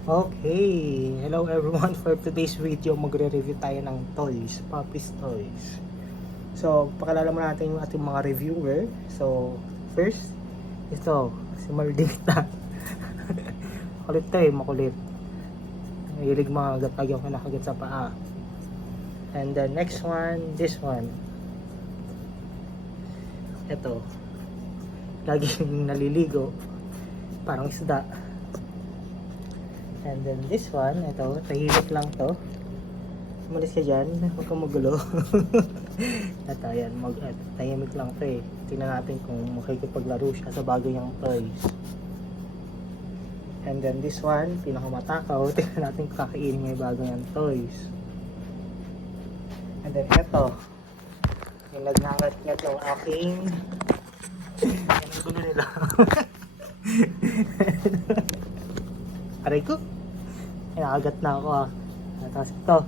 Okay, hello everyone. For today's video, magre-review tayo ng toys, Puppies toys. So, pakilala mo natin yung ating mga reviewer. So, first, ito, si Maldita. Makulit to makulit. Mahilig mga gatag yung kinakagat sa paa. And then next one, this one. Ito, laging naliligo, parang isda. And then this one, ito, tahimik lang to. Umalis ka dyan, huwag kang magulo. At ayan, tahimik lang to eh. Tingnan natin kung makikipaglaro siya sa bago niyang toys. And then this one, pinakamatakaw. Tingnan natin kung kakainin niya yung bago niyang toys. And then ito, yung nagnangat-ngat yung aking... Yan ang gulo nila. Aray ko, inakagat na ako ah. Tapos ito,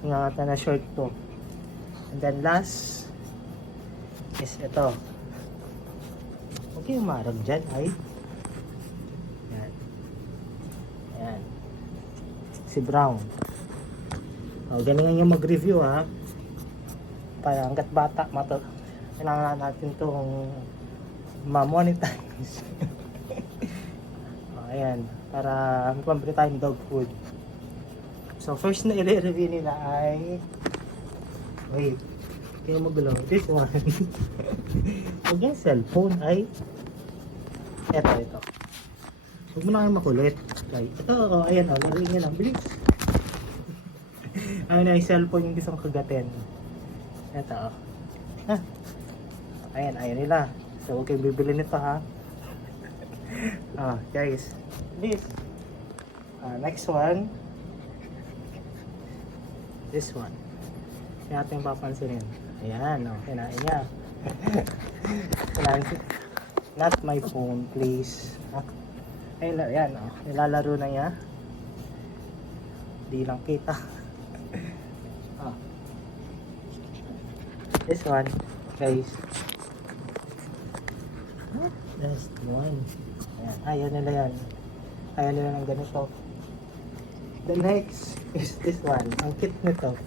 inangat na short to. And then last is ito. Huwag kayong marag dyan ay. Yan. Yan. Si Brown. O, galingan yung mag-review ha. Para hanggat bata, kailangan natin itong ma-monetize. Ayan, para mapambili tayong dog food. So first na i-review nila ay wait, kaya magulo. This one. Huwag yung cellphone ay ito. Huwag mo na kayong makulit. Okay. Ito, ayan o, laruin nyo lang. Bilis. Ayun na yung cellphone yung gustong kagatin. Ito o. Ayan, ayaw nila. So huwag kayong bibili nito ha. Guys, this next one, this one, kaya natin papansinin. Ayan, kinain niya. Not my phone, please. Ayan, nilalaro na niya. Di lang kita. This one, guys. Last one. Ayan, ayaw nila yan. Ayaw nila ng ganito. The next is this one. Ang cute nito.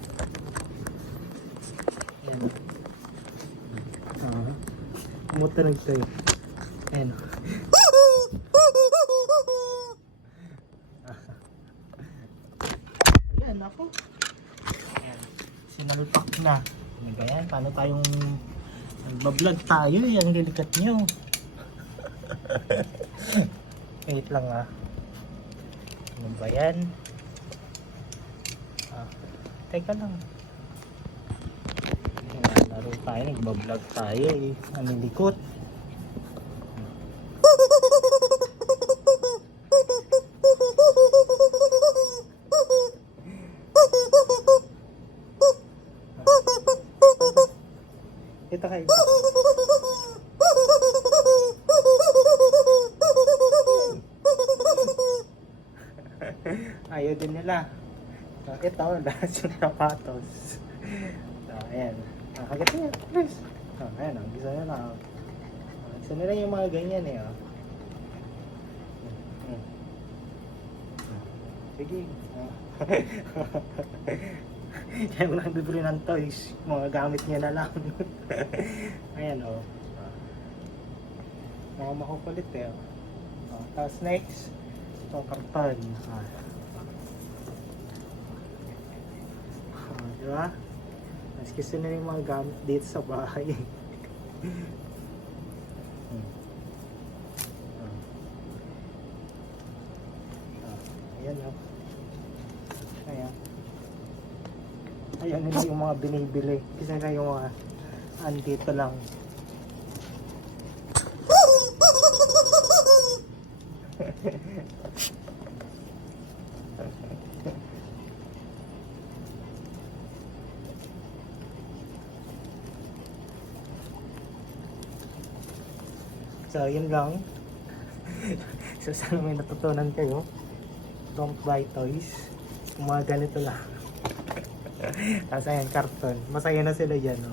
Ayan. Umutunog to eh. Ayan. Ayan ako. Ayan. Sinalpak na. Ano ba yan? Paano tayong nagbablog tayo eh. Ang lilikat nyo. Wait lang ano ba yan? Teka lang. Laro tayo, nagbablog tayo eh. Ang likot. Ito kayo. Ayaw din nila. So, ito, lahat yung sapatos. So, ayan. Nakagat niya, please. So, ayan, gusto nila. Gusto nila yung mga ganyan eh. Sige. Kaya mo lang bibili ng toys. Mga gamit niya na lang. Ayan mga makukulit eh. Tapos next, itong karton. Diba? Mas gusto na yung mga gamit dito sa bahay. Ayan ayan nila yung mga binibili. Kasi na yung mga andito lang. So, yun lang. So, sana may natutunan kayo. Don't buy toys. Kung mga ganito lang. Tapos ayan, karton. Masaya na sila dyan,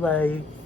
Bye-bye.